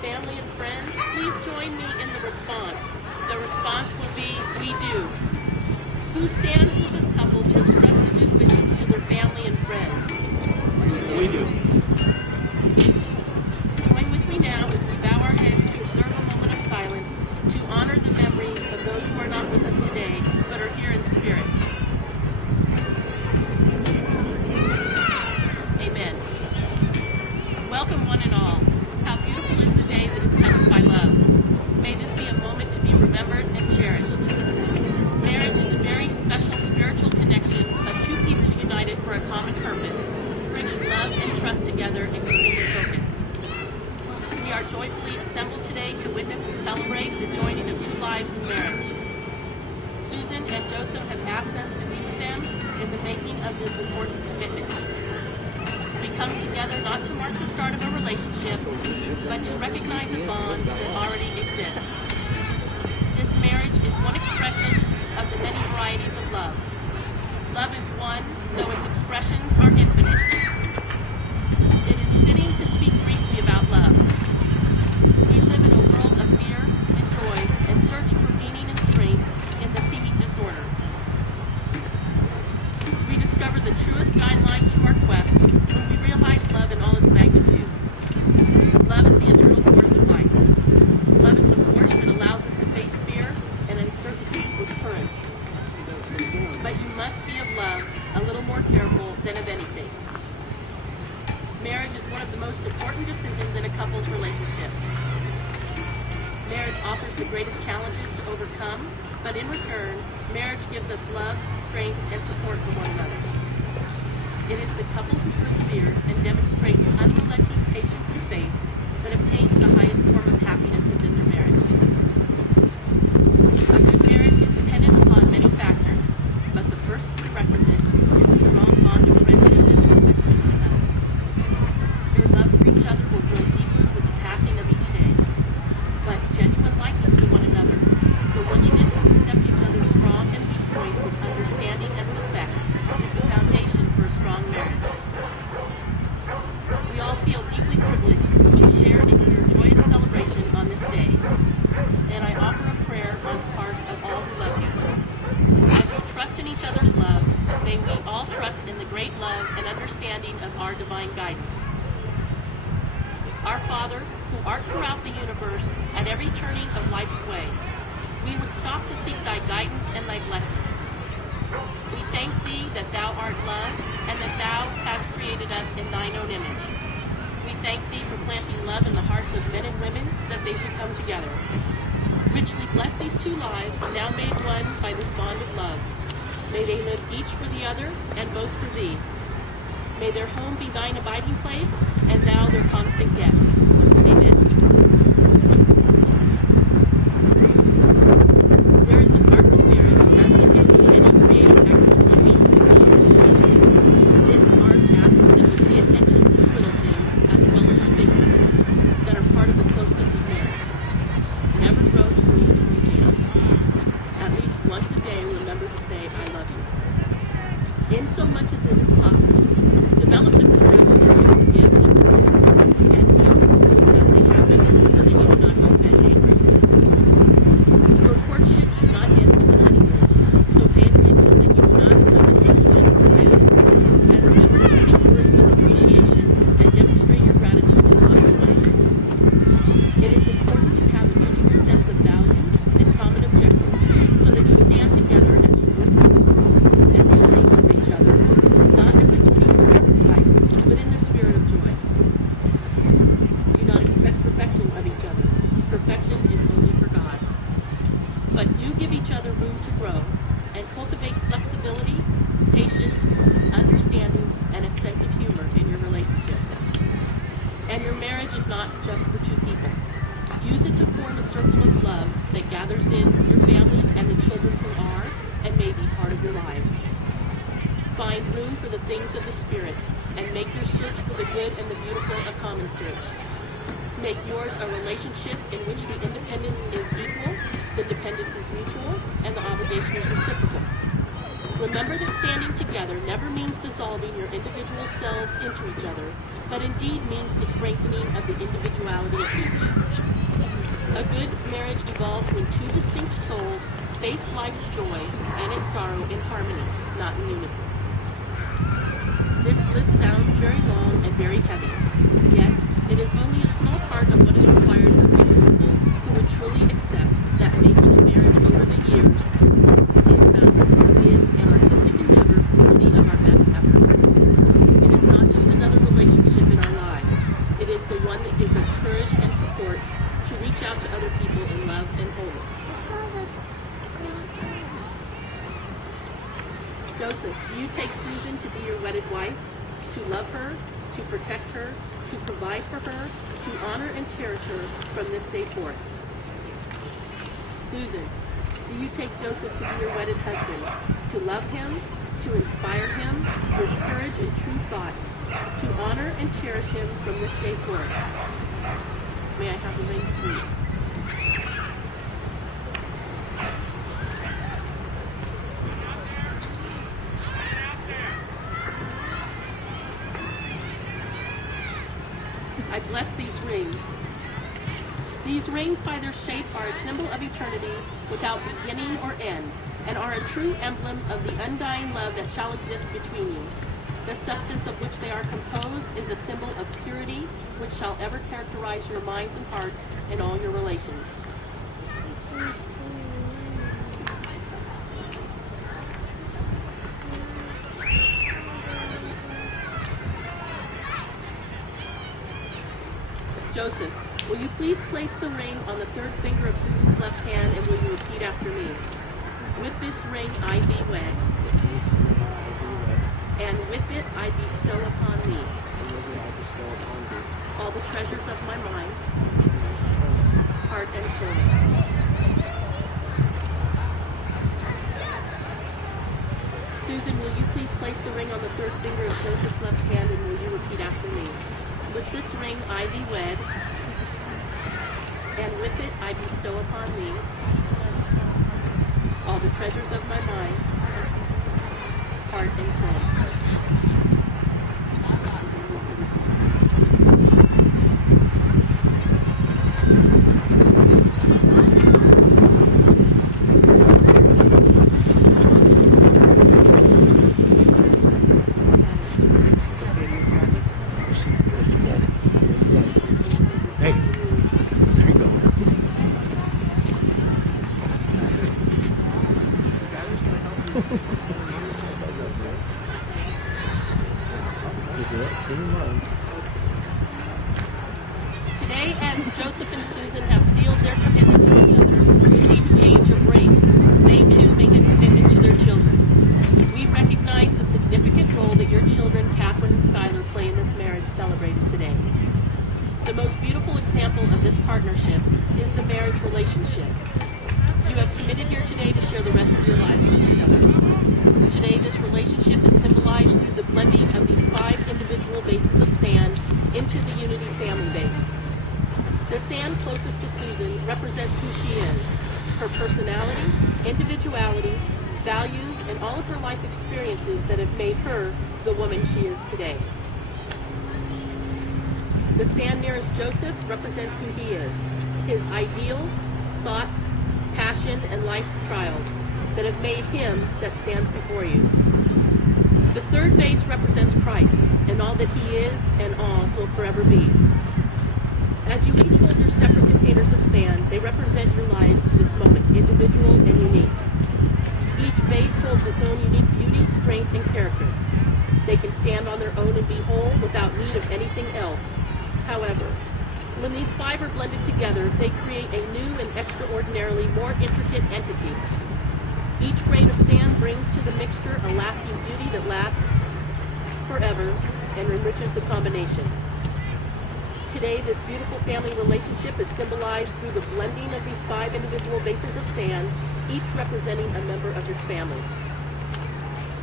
Family and friends, please join me in the response. The response will be, we do. Who stands with this couple to express the good wishes to their family and friends? We do. Join with me now as we bow our heads to observe a moment of silence to honor the memory of those who are not with us today, but are here in spirit. Amen. Welcome one and all. How beautiful is the day that is touched by love. May this be a moment to be remembered and cherished. Marriage is a very special spiritual connection of two people united for a common purpose, bringing love and trust together into single focus. We are joyfully assembled today to witness and celebrate the joining of two lives in marriage. Susan and Joseph have asked us to be with them in the making of this important commitment. We come together not to mark the start of a relationship, but to recognize a bond that already exists. This marriage is one expression of the many varieties of love. Love is one, though its expressions are infinite. It is fitting to speak briefly about love. We live in a world of fear and joy and search for meaning and strength in the seeming disorder. We discover the truest guideline to our quest when we realize love in all its magnitudes. Love is the eternal force of life. Love is the force that allows us to face fear and uncertainty with courage. But you must be of love a little more careful than of anything. Marriage is one of the most important decisions in a couple's relationship. Marriage offers the greatest challenges to overcome, but in return, marriage gives us love, strength, and support for one another. It is the couple who perseveres and demonstrates unrelenting patience and faith that obtains the highest form of happiness within their marriage. A good marriage is dependent upon many factors, but the first prerequisite is a strong bond of friendship and respect for one another. Your love for each other will grow deeper with the passing of each day, but genuine liking to one another, the willingness to accept each other's strong and weak points with understanding and respect, is the foundation for a strong marriage. We all feel deeply privileged to share in your joyous celebration on this day, and I offer a prayer on behalf of all who love you. As you trust in each other's love, may we all trust in the great love and understanding of our divine guidance. Our Father, who art throughout the universe at every turning of life's way, we would stop to seek thy guidance and thy blessing. We thank thee that thou art love and that thou hast created us in thine own image. We thank thee for planting love in the hearts of men and women that they should come together. Richly bless these two lives, now made one by this bond of love. May they live each for the other and both for thee. May their home be thine abiding place and thou their constant guest. Amen. There is an art to marriage as there is to any creative activity. This art asks that we pay attention to the little things as well as the big ones that are part of the closeness of marriage. Never grow too old to forgive. At least once a day, remember to say, I love you. In so much as it is possible, develop the capacity to forgive and forget, and heal the wounds marriage is not just for two people. Use it to form a circle of love that gathers in your families and the children who are and may be part of your lives. Find room for the things of the Spirit and make your search for the good and the beautiful a common search. Make yours a relationship in which the independence is equal, the dependence is mutual, and the obligation is reciprocal. Remember that standing together never means dissolving your individual selves into each other, but indeed means the strengthening of the individuality of each. A good marriage evolves when two distinct souls face life's joy and its sorrow in harmony, not in unison. This list sounds very long and very heavy, yet it is only a small part of what is required of two people who would truly accept that making a marriage over the years is an artistic endeavor worthy of our best efforts. It is not just another relationship in our lives. It is the one that gives us courage and support to reach out to other people in love and wholeness. Joseph, do you take Susan to be your wedded wife, to love her, to protect her, to provide for her, to honor and cherish her from this day forth? Susan, do you take Joseph to be your wedded husband, to love him, to inspire him with courage and true thought, to honor and cherish him from this day forth? May I have the rings, please? I bless these rings. These rings by their shape are a symbol of eternity without beginning or end, and are a true emblem of the undying love that shall exist between you. The substance of which they are composed is a symbol of purity which shall ever characterize your minds and hearts in all your relations. Joseph, will you please place the ring on the third finger of Susan's left hand, and will you repeat after me? With this ring I thee wed, and with it I bestow upon thee all the treasures of my mind, heart, and soul. Susan, will you please place the ring on the third finger of Joseph's left hand, and will you repeat after me? With this ring I thee wed, and with it I bestow upon thee all the treasures of my mind, heart, and soul. Today, as Joseph and Susan have sealed their commitment to each other with the exchange of rings, they too make a commitment to their children. We recognize the significant role that your children, Catherine and Skylar, play in this marriage celebrated today. The most beautiful example of this partnership is the marriage relationship. You have committed here today to share the rest of your lives with each other. Today, this relationship is symbolized through the blending of these 5 individual bases of sand into the Unity family base. The sand closest to Susan represents who she is, her personality, individuality, values, and all of her life experiences that have made her the woman she is today. The sand nearest Joseph represents who he is, his ideals, thoughts, passion, and life's trials that have made him that stands before you. The third base represents Christ and all that he is and all will forever be. As you each hold your separate containers of sand, they represent your lives to this moment, individual and unique. Each base holds its own unique beauty, strength, and character. They can stand on their own and be whole without need of anything else. However, when these 5 are blended together, they create a new and extraordinarily more intricate entity. Each grain of sand brings to the mixture a lasting beauty that lasts forever and enriches the combination. Today, this beautiful family relationship is symbolized through the blending of these 5 individual vases of sand, each representing a member of his family.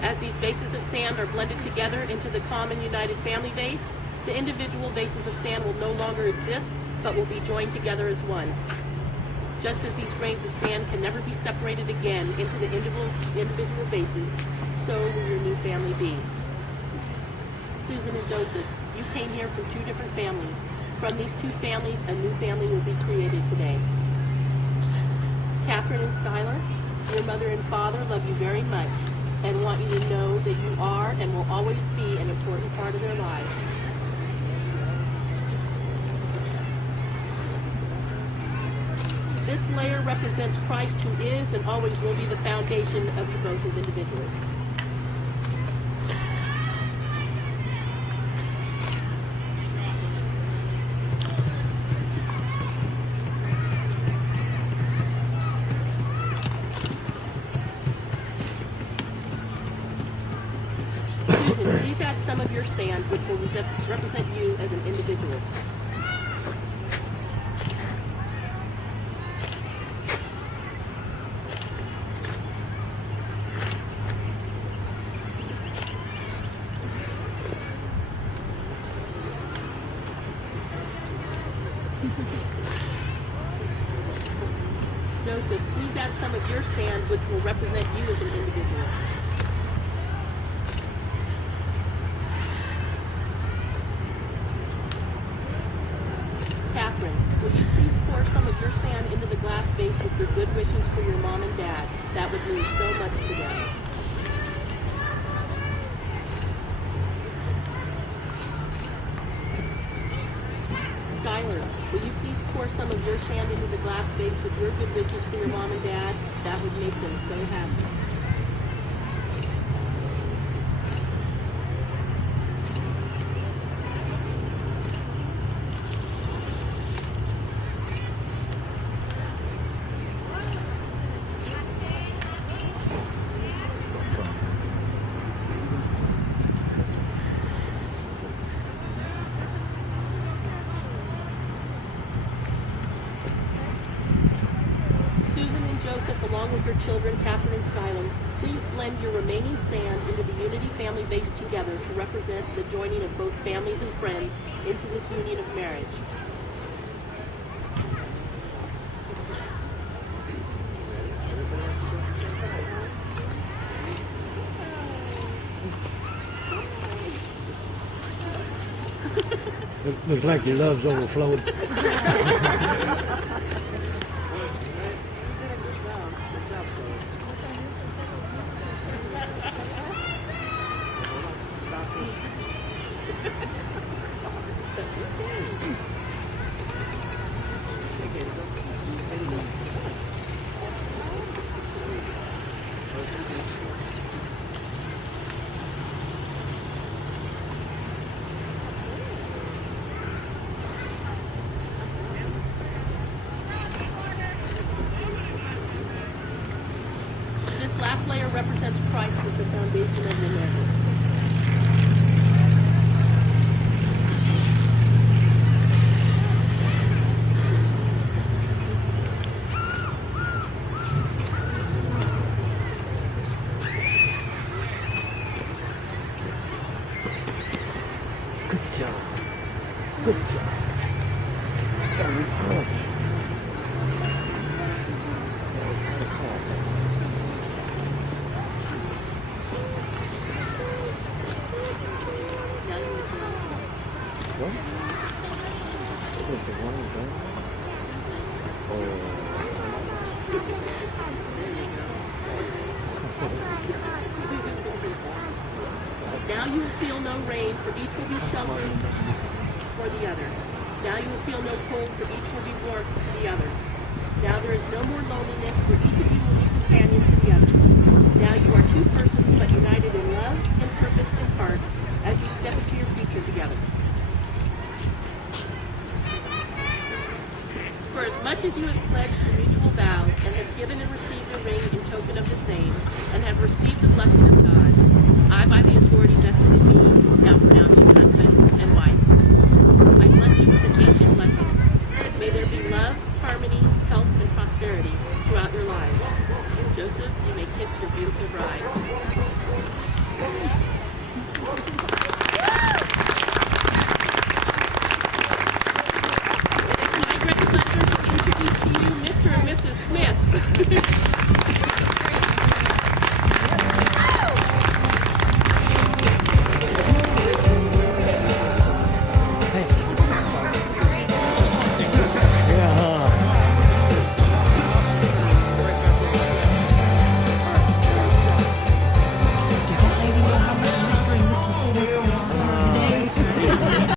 As these vases of sand are blended together into the common united family vase, the individual vases of sand will no longer exist, but will be joined together as one. Just as these grains of sand can never be separated again into the individual vases, so will your new family be. Susan and Joseph, you came here from 2 different families. From these 2 families, a new family will be created today. Catherine and Skylar, your mother and father love you very much and want you to know that you are and will always be an important part of their lives. This layer represents Christ, who is and always will be the foundation of you both as individuals. Susan, please add some of your sand, which will represent you as an individual. Joseph, please add some of your sand, which will represent you as an individual. Catherine, will you please pour some of your sand into the glass vase with your good wishes for your mom and dad? That would mean so much to them. Skylar, will you please pour some of your sand into the glass vase with your good wishes for your mom and dad? That would make them so happy. Susan and Joseph, along with your children, Catherine and Skylar, please blend your remaining sand into the Unity family vase together to represent the joining of both families and friends into this union of marriage. Looks like your love's overflowed. This last layer represents Christ as the foundation of your marriage. Good job. Good job. Very good. What? Is the one done? Now you will feel no rain, for each will be sheltered for the other. Now you will feel no cold, for each will be warmth to the other. Now there is no more loneliness, for each of you will be companion to the other. Now you are 2 persons, but united in love and purpose and heart as you step into your future together. For as much as you have pledged your mutual vows, and have given and received a ring in token of the same, and have received the blessing of God, I, by the authority vested in me, now